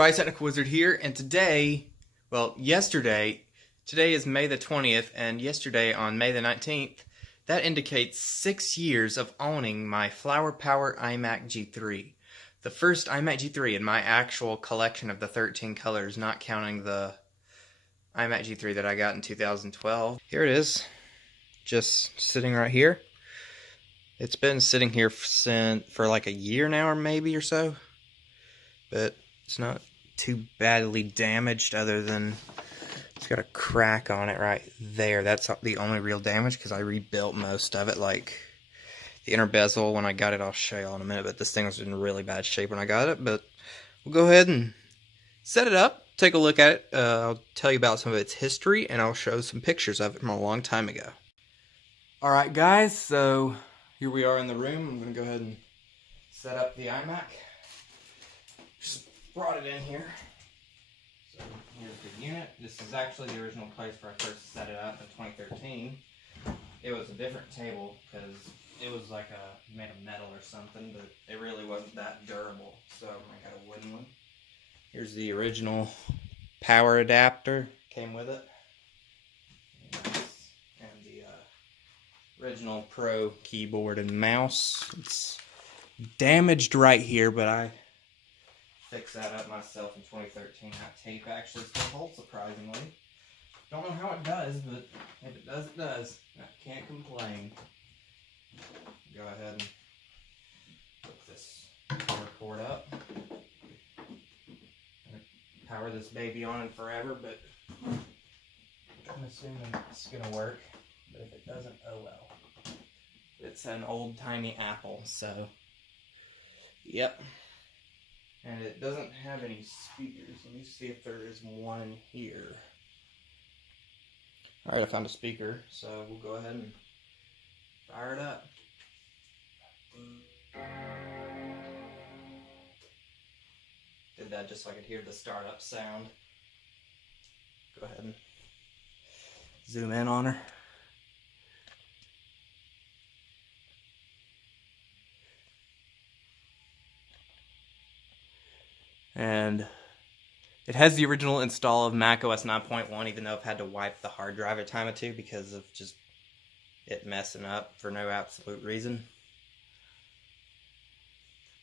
everybody, Technical Wizard here, and today is May the 20th, and yesterday on May the 19th, that indicates 6 years of owning my Flower Power iMac G3. The first iMac G3 in my actual collection of the 13 colors, not counting the iMac G3 that I got in 2012. Here it is, just sitting right here. It's been sitting here for like a year now, or maybe or so, but it's not too badly damaged other than it's got a crack on it right there. That's the only real damage because I rebuilt most of it, like the inner bezel when I got it. I'll show you all in a minute, but this thing was in really bad shape when I got it. But we'll go ahead and set it up, take a look at it. I'll tell you about some of its history, and I'll show some pictures of it from a long time ago. Alright guys, so here we are in the room. I'm going to go ahead and set up the iMac. Just brought it in here. So here's the unit. This is actually the original place where I first set it up in 2013. It was a different table because it was like made of metal or something, but it really wasn't that durable. So I got a wooden one. Here's the original power adapter. Came with it. And the original Pro keyboard and mouse. It's damaged right here, but I fixed that up myself in 2013. That tape actually still holds, surprisingly. Don't know how it does, but if it does, it does. I can't complain. Go ahead and hook this power cord up. Power this baby on and forever, but I'm assuming it's gonna work. But if it doesn't, oh well. It's an old tiny Apple, so yep. And it doesn't have any speakers. Let me see if there is one in here. Alright, I found a speaker, so we'll go ahead and fire it up. Did that just so I could hear the startup sound. Go ahead and zoom in on her. And it has the original install of macOS 9.1, even though I've had to wipe the hard drive a time or two because of just it messing up for no absolute reason.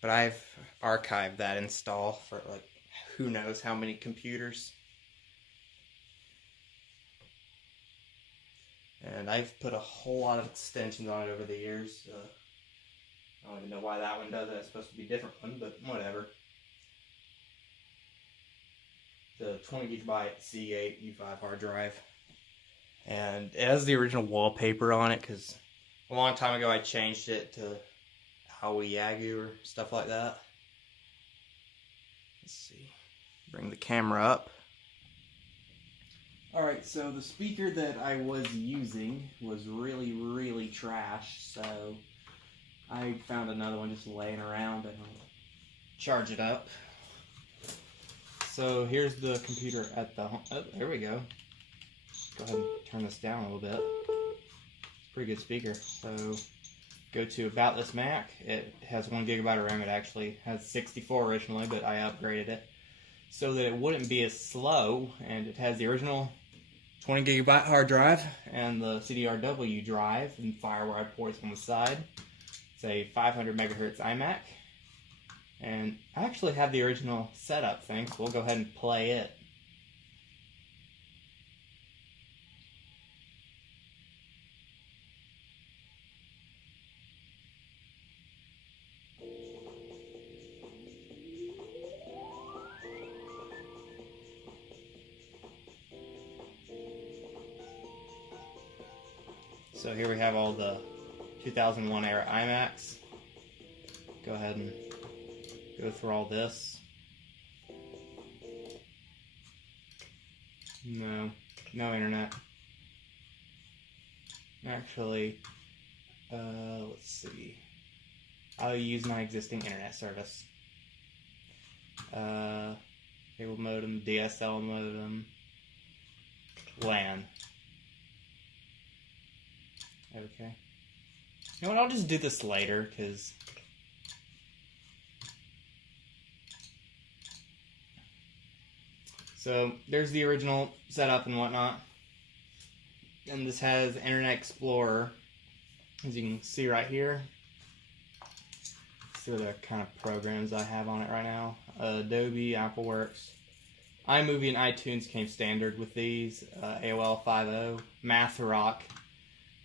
But I've archived that install for like who knows how many computers. And I've put a whole lot of extensions on it over the years. I don't even know why that one does it. It's supposed to be a different one, but whatever. The 20 gigabyte C8 U5 hard drive. And it has the original wallpaper on it because a long time ago I changed it to Howie Yagu or stuff like that. Let's see. Bring the camera up. Alright, so the speaker that I was using was really trash, so I found another one just laying around and I'll charge it up. So here's the computer at the home. Oh, there we go. Go ahead and turn this down a little bit. It's a pretty good speaker. So go to About This Mac. It has 1 gigabyte of RAM. It actually has 64 originally, but I upgraded it so that it wouldn't be as slow. And it has the original 20 gigabyte hard drive and the CDRW drive and FireWire ports on the side. It's a 500 megahertz iMac. And I actually have the original setup thing, so we'll go ahead and play it. So here we have all the 2001 era iMacs. Go ahead and go through all this. No internet. Actually, let's see. I'll use my existing internet service. Cable modem, DSL modem, LAN. Okay. You know what, I'll just do this later, because So there's the original setup and whatnot. And this has Internet Explorer, as you can see right here. See the kind of programs I have on it right now. Adobe, AppleWorks, iMovie and iTunes came standard with these. AOL 5.0, Math Rock.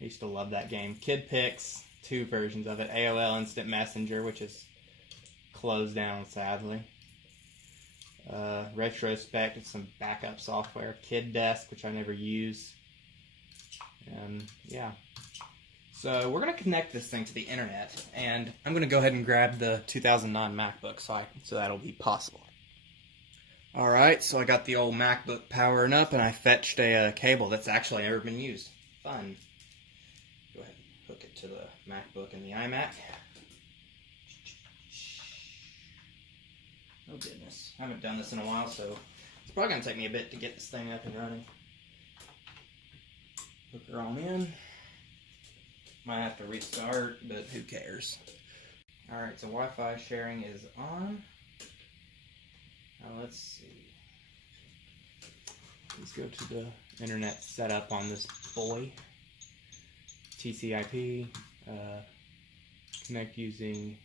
I used to love that game. KidPix, 2 versions of it. AOL Instant Messenger, which is closed down sadly. Retrospect, it's some backup software. Kid Desk, which I never use. And yeah. So we're going to connect this thing to the internet, and I'm going to go ahead and grab the 2009 MacBook so that'll be possible. Alright, so I got the old MacBook powering up, and I fetched a cable that's actually never been used. Fun. Go ahead and hook it to the MacBook and the iMac. Oh goodness, I haven't done this in a while, so it's probably going to take me a bit to get this thing up and running. Hook her on in. Might have to restart, but who cares? Alright, so Wi-Fi sharing is on. Now let's see. Let's go to the internet setup on this boy. TCP, connect using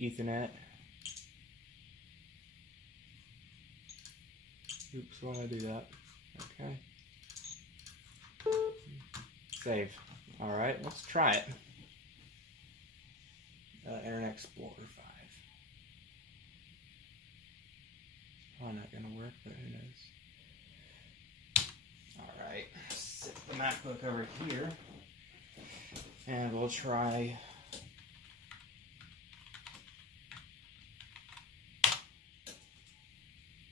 Ethernet. Oops, why did I do that? Okay. Save. Alright, let's try it. Internet Explorer 5. Probably not going to work, but who knows. Alright, set the MacBook over here. And we'll try...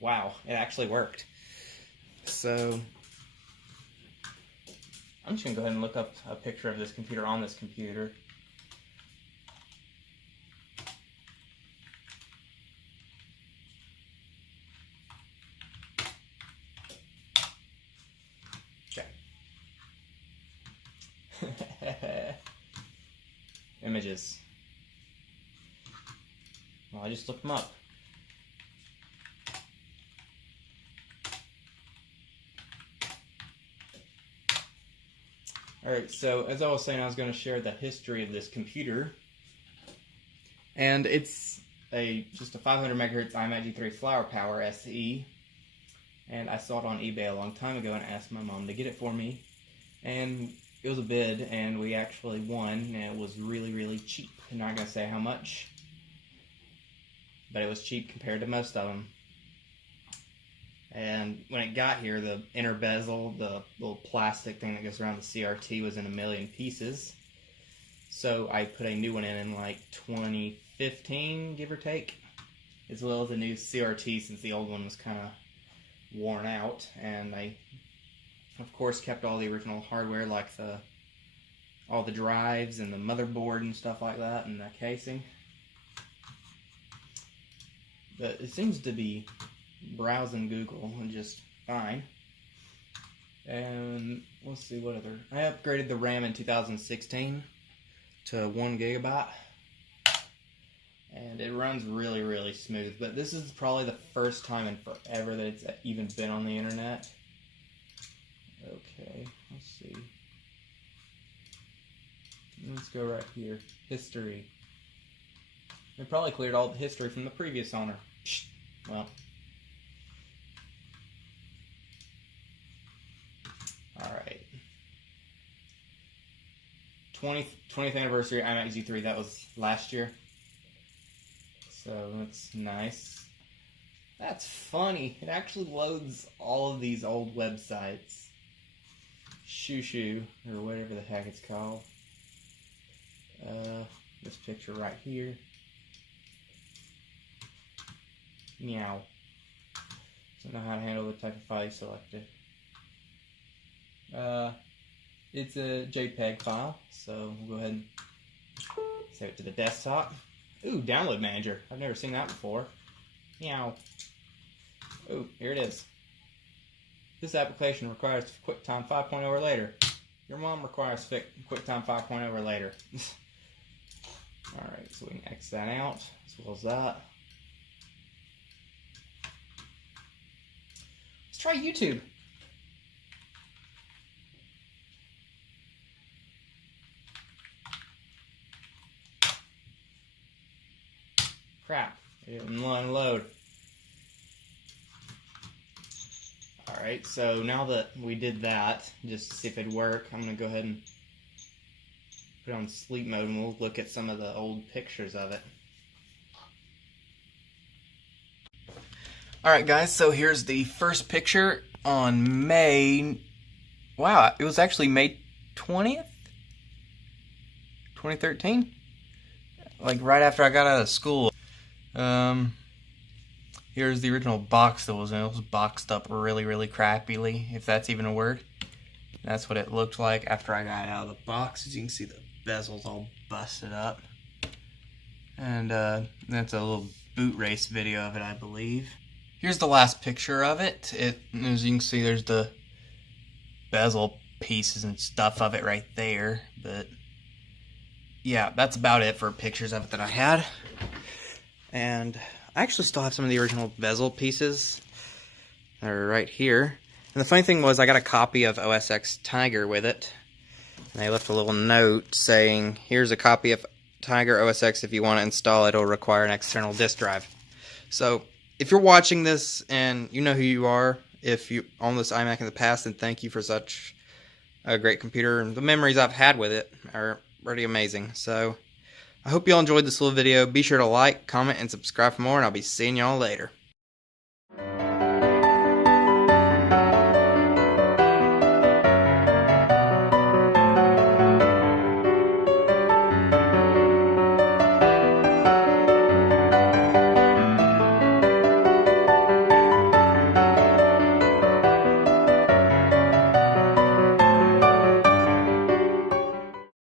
Wow, it actually worked. So... I'm just going to go ahead and look up a picture of this computer on this computer. Okay. Images. Well, I just looked them up. Alright, so as I was saying, I was going to share the history of this computer. And it's just a 500 megahertz iMac G3 Flower Power SE. And I saw it on eBay a long time ago and asked my mom to get it for me. And it was a bid, and we actually won, and it was really, really cheap. I'm not going to say how much, but it was cheap compared to most of them. And when it got here, the inner bezel, the little plastic thing that goes around the CRT, was in a million pieces. So I put a new one in like 2015, give or take, as well as a new CRT since the old one was kind of worn out. And I, of course, kept all the original hardware, like all the drives and the motherboard and stuff like that, and the casing. But it seems to be browsing Google and just fine. And let's see what other... I upgraded the RAM in 2016 to 1 gigabyte. And it runs really, really smooth. But this is probably the first time in forever that it's even been on the internet. Okay, let's see. Let's go right here. History. They probably cleared all the history from the previous owner. Well. Alright. 20th anniversary iMac G3, that was last year. So that's nice. That's funny. It actually loads all of these old websites. Shoo, or whatever the heck it's called. This picture right here. Meow. Don't know how to handle the type of file you selected. It's a JPEG file, so we'll go ahead and save it to the desktop. Ooh, download manager. I've never seen that before. Meow. Ooh, here it is. This application requires QuickTime 5.0 or later. Your mom requires QuickTime 5.0 or later. Alright, so we can X that out, as well as that. try YouTube. Crap, it didn't unload. Alright, so now that we did that, just to see if it'd work, I'm going to go ahead and put it on sleep mode and we'll look at some of the old pictures of it. Alright guys, so here's the first picture on May... Wow, it was actually May 20th? 2013? Like right after I got out of school. Here's the original box that was in it. It was boxed up really, really crappily, if that's even a word. That's what it looked like after I got out of the box. As you can see, the bezel's all busted up. And that's a little boot race video of it, I believe. Here's the last picture of it. As you can see, there's the bezel pieces and stuff of it right there. But yeah, that's about it for pictures of it that I had. And I actually still have some of the original bezel pieces that are right here. And the funny thing was, I got a copy of OS X Tiger with it. And they left a little note saying, here's a copy of Tiger OS X. If you want to install it, it'll require an external disk drive. So if you're watching this and you know who you are, if you own this iMac in the past, then thank you for such a great computer. And the memories I've had with it are pretty amazing. So I hope you all enjoyed this little video. Be sure to like, comment, and subscribe for more, and I'll be seeing y'all later.